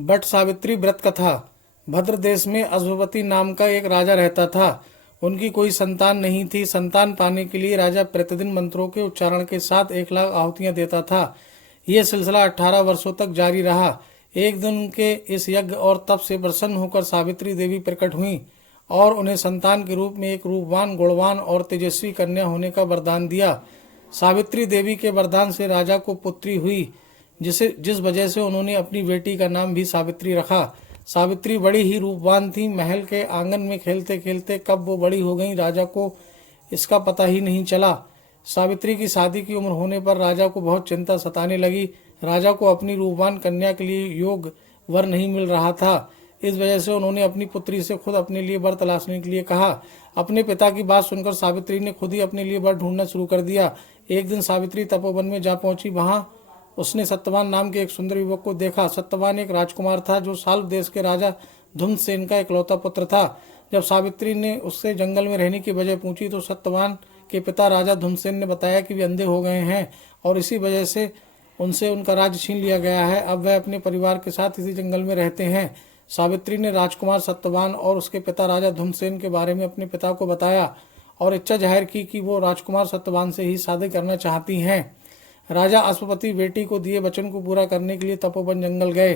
But Savitri व्रत कथा। भद्र देश में अश्वपति नाम का एक राजा रहता था। उनकी कोई संतान नहीं थी। संतान पाने के लिए राजा प्रतिदिन मंत्रों के उच्चारण के साथ 1,00,000 आहुतियां देता था। यह सिलसिला 18 वर्षों तक जारी रहा। एक दिन उनके इस यज्ञ और तप से प्रसन्न होकर सावित्री देवी प्रकट हुई और उन्हें संतान के रूप में एक रूपवान, गुणवान और तेजस्वी कन्या होने का वरदान दिया। सावित्री देवी के वरदान से राजा को पुत्री हुई, जिस वजह से उन्होंने अपनी बेटी का नाम भी सावित्री रखा। सावित्री बड़ी ही रूपवान थी। महल के आंगन में खेलते खेलते कब वो बड़ी हो गई, राजा को इसका पता ही नहीं चला। सावित्री की शादी की उम्र होने पर राजा को बहुत चिंता सताने लगी। राजा को अपनी रूपवान कन्या के लिए योग वर नहीं मिल रहा था। इस वजह से उन्होंने अपनी पुत्री से खुद अपने लिए वर तलाशने के लिए कहा। अपने पिता की बात सुनकर सावित्री ने खुद ही अपने लिए वर ढूंढना शुरू कर दिया। एक दिन सावित्री तपोवन में जा पहुंची। वहां उसने सत्यवान नाम के एक सुंदर युवक को देखा। सत्यवान एक राजकुमार था जो साल्व देश के राजा धुम्रसेन का इकलौता पुत्र था। जब सावित्री ने उससे जंगल में रहने की वजह पूछी तो सत्यवान के पिता राजा धुम्रसेन ने बताया कि वे अंधे हो गए हैं और इसी वजह से उनसे उनका राज्य छीन लिया गया है। अब वह अपने परिवार के साथ इसी जंगल में रहते हैं। सावित्री ने राजकुमार सत्यवान और उसके पिता राजा धुम्रसेन के बारे में अपने पिता को बताया और इच्छा जाहिर की कि वो राजकुमार सत्यवान से ही शादी करना चाहती हैं। राजा अश्वपति बेटी को दिए वचन को पूरा करने के लिए तपोवन जंगल गए।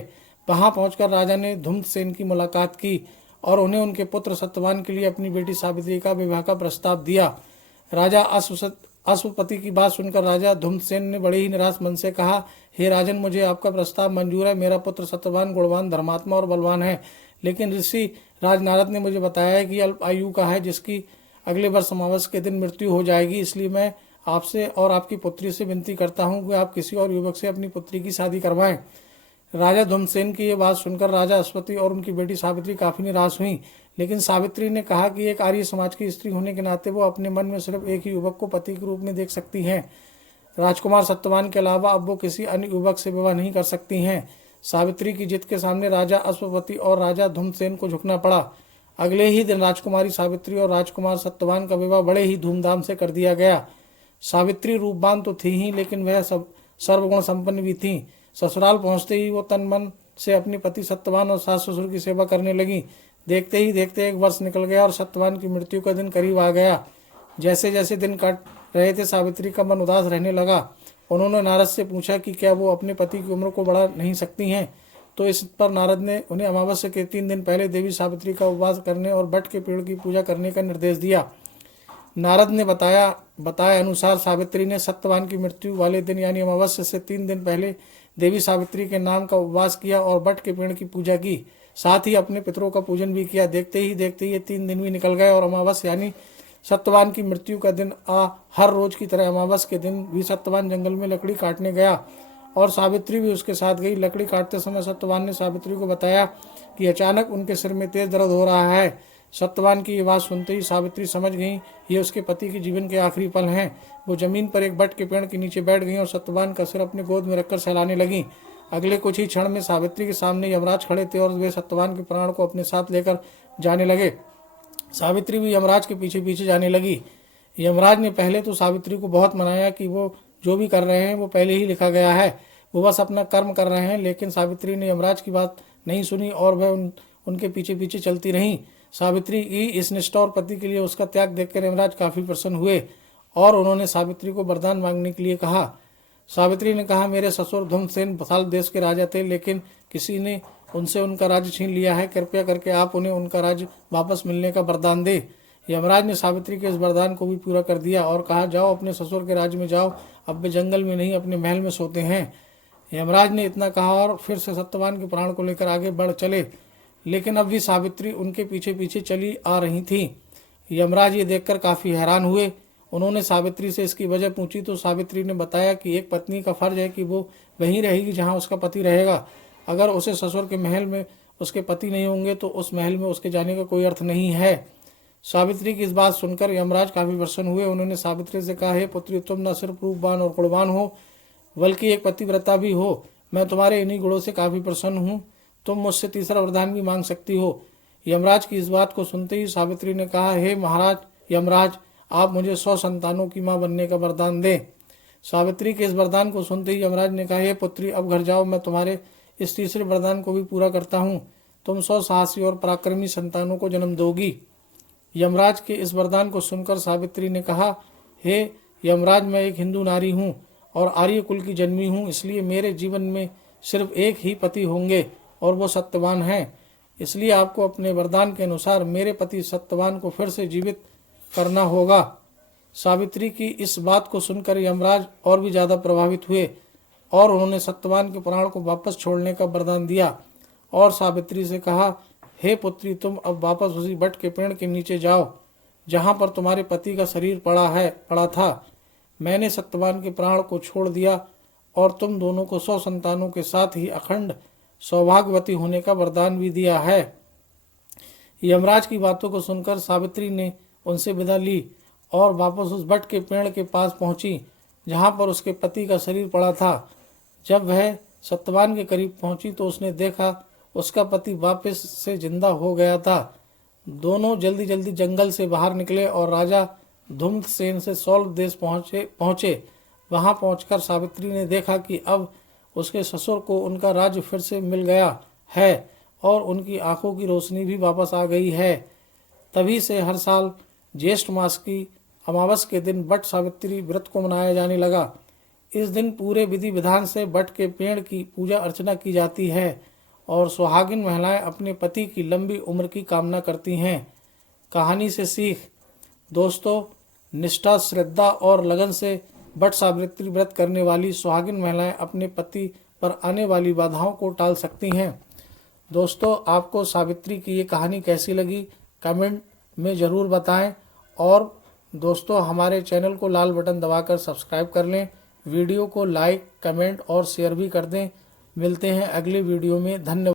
वहां पहुंचकर राजा ने धुम्रसेन की मुलाकात की और उन्हें उनके पुत्र सत्यवान के लिए अपनी बेटी सावित्री का विवाह का प्रस्ताव दिया। राजा अश्वपति की बात सुनकर राजा धुम्रसेन ने बड़े ही निराश मन से कहा, हे राजन, मुझे आपका प्रस्ताव मंजूर है। मेरा पुत्र सत्यवान गुणवान, धर्मात्मा और बलवान है, लेकिन ऋषि राज नारद ने मुझे बताया है कि अल्प आयु का है, जिसकी अगले वर्ष अमावस के दिन मृत्यु हो जाएगी। इसलिए मैं आपसे और आपकी पुत्री से विनती करता हूँ कि आप किसी और युवक से अपनी पुत्री की शादी करवाएं। राजा धुम्रसेन की ये बात सुनकर राजा अश्वपति और उनकी बेटी सावित्री काफी निराश हुई, लेकिन सावित्री ने कहा कि एक आर्य समाज की स्त्री होने के नाते वो अपने मन में सिर्फ एक ही युवक को पति के रूप में देख सकती हैं। राजकुमार सत्यवान के अलावा अब वो किसी अन्य युवक से विवाह नहीं कर सकती हैं। सावित्री की जिद के सामने राजा अश्वपति और राजा धुम्रसेन को झुकना पड़ा। अगले ही दिन राजकुमारी सावित्री और राजकुमार सत्यवान का विवाह बड़े ही धूमधाम से कर दिया गया। सावित्री रूपवान तो थी ही, लेकिन वह सर्वगुण संपन्न भी थी। ससुराल पहुंचते ही वो तन मन से अपने पति सत्यवान और सास ससुर की सेवा करने लगी। देखते ही देखते 1 वर्ष निकल गया और सत्यवान की मृत्यु का दिन करीब आ गया। जैसे जैसे दिन कट रहे थे, सावित्री का मन उदास रहने लगा। उन्होंने नारद से पूछा कि क्या वो अपने पति की उम्र को बढ़ा नहीं सकती हैं। तो इस पर नारद ने उन्हें अमावस्या के 3 दिन पहले देवी सावित्री का उपवास करने और बट के पेड़ की पूजा करने का निर्देश दिया। नारद ने बताया अनुसार सावित्री ने सत्यवान की मृत्यु वाले दिन यानी अमावस्या से 3 दिन पहले देवी सावित्री के नाम का उपवास किया और बट के पेड़ की पूजा की। साथ ही अपने पितरों का पूजन भी किया। देखते ही देखते ये 3 दिन भी निकल गए और अमावस्या यानी सत्यवान की मृत्यु का दिन हर रोज की तरह अमावस के दिन भी सत्यवान जंगल में लकड़ी काटने गया और सावित्री भी उसके साथ गई। लकड़ी काटते समय सत्यवान ने सावित्री को बताया कि अचानक उनके सिर में तेज दर्द हो रहा है। सत्यवान की ये बात सुनते ही सावित्री समझ गई ये उसके पति के जीवन के आखिरी पल हैं। वो जमीन पर एक बट के पेड़ के नीचे बैठ गई और सत्यवान का सिर अपने गोद में रखकर सहलाने लगी। अगले कुछ ही क्षण में सावित्री के सामने यमराज खड़े थे और वे सत्यवान के प्राण को अपने साथ लेकर जाने लगे। सावित्री भी यमराज के पीछे पीछे जाने लगी। यमराज ने पहले तो सावित्री को बहुत मनाया कि वो जो भी कर रहे हैं वो पहले ही लिखा गया है, वो बस अपना कर्म कर रहे हैं, लेकिन सावित्री ने यमराज की बात नहीं सुनी और वह उनके पीछे पीछे चलती रहीं। सावित्री की इस निष्ठा और पति के लिए उसका त्याग देखकर यमराज काफी प्रसन्न हुए और उन्होंने सावित्री को वरदान मांगने के लिए कहा। सावित्री ने कहा, मेरे ससुर धुम्रसेन साल्व देश के राजा थे, लेकिन किसी ने उनसे उनका राज्य छीन लिया है। कृपया करके आप उन्हें उनका राज्य वापस मिलने का वरदान दे। यमराज ने सावित्री के इस वरदान को भी पूरा कर दिया और कहा, जाओ अपने ससुर के राज्य में जाओ, अब वे जंगल में नहीं अपने महल में सोते हैं। यमराज ने इतना कहा और फिर से सत्यवान के प्राण को लेकर आगे बढ़ चले, लेकिन अब भी सावित्री उनके पीछे पीछे चली आ रही थी। यमराज ये देखकर काफी हैरान हुए। उन्होंने सावित्री से इसकी वजह पूछी तो सावित्री ने बताया कि एक पत्नी का फर्ज है कि वो वहीं रहेगी जहां उसका पति रहेगा। अगर उसे ससुर के महल में उसके पति नहीं होंगे तो उस महल में उसके जाने का कोई अर्थ नहीं है। सावित्री की इस बात सुनकर यमराज काफी प्रसन्न हुए। उन्होंने सावित्री से कहा, हे पुत्री, तुम न सिर्फ रूपवान और गुणवान हो बल्कि एक पतिव्रता भी हो। मैं तुम्हारे इन्हीं गुणों से काफी प्रसन्न हूँ। तुम मुझसे तीसरा वरदान भी मांग सकती हो। यमराज की इस बात को सुनते ही सावित्री ने कहा, हे महाराज यमराज, आप मुझे 100 संतानों की मां बनने का वरदान दें। सावित्री के इस वरदान को सुनते ही यमराज ने कहा, हे पुत्री, अब घर जाओ, मैं तुम्हारे इस तीसरे वरदान को भी पूरा करता हूँ। तुम 100 साहसी और पराक्रमी संतानों को जन्म दोगी। यमराज के इस वरदान को सुनकर सावित्री ने कहा, हे यमराज, मैं एक हिंदू नारी हूँ और आर्य कुल की जन्मी हूँ, इसलिए मेरे जीवन में सिर्फ एक ही पति होंगे और वो सत्यवान हैं। इसलिए आपको अपने वरदान के अनुसार मेरे पति सत्यवान को फिर से जीवित करना होगा। सावित्री की इस बात को सुनकर यमराज और भी ज्यादा प्रभावित हुए और उन्होंने सत्यवान के प्राण को वापस छोड़ने का वरदान दिया और सावित्री से कहा, हे पुत्री, तुम अब वापस उसी बट के पेड़ के नीचे जाओ जहां पर तुम्हारे पति का शरीर पड़ा था। मैंने सत्यवान के प्राण को छोड़ दिया और तुम दोनों को 100 संतानों के साथ ही अखंड सौभाग्यवती होने का वरदान भी दिया है। यमराज की बातों को सुनकर सावित्री ने उनसे विदा ली और वापस उस बट के पेड़ के पास पहुंची जहां पर उसके पति का शरीर पड़ा था। जब वह सत्यवान के करीब पहुंची तो उसने देखा उसका पति वापस से जिंदा हो गया था। दोनों जल्दी जल्दी जंगल से बाहर निकले और राजा धूम्रसेन से सौल्व देश पहुंचे। वहां पहुंचकर सावित्री ने देखा कि अब उसके ससुर को उनका राज्य फिर से मिल गया है और उनकी आंखों की रोशनी भी वापस आ गई है। तभी से हर साल ज्येष्ठ मास की अमावस के दिन बट सावित्री व्रत को मनाया जाने लगा। इस दिन पूरे विधि विधान से बट के पेड़ की पूजा अर्चना की जाती है और सुहागिन महिलाएं अपने पति की लंबी उम्र की कामना करती हैं। कहानी से सीख। दोस्तों, निष्ठा, श्रद्धा और लगन से बट सावित्री व्रत करने वाली सुहागिन महिलाएं अपने पति पर आने वाली बाधाओं को टाल सकती हैं। दोस्तों, आपको सावित्री की ये कहानी कैसी लगी कमेंट में ज़रूर बताएं और दोस्तों, हमारे चैनल को लाल बटन दबाकर सब्सक्राइब कर लें। वीडियो को लाइक, कमेंट और शेयर भी कर दें। मिलते हैं अगले वीडियो में। धन्यवाद।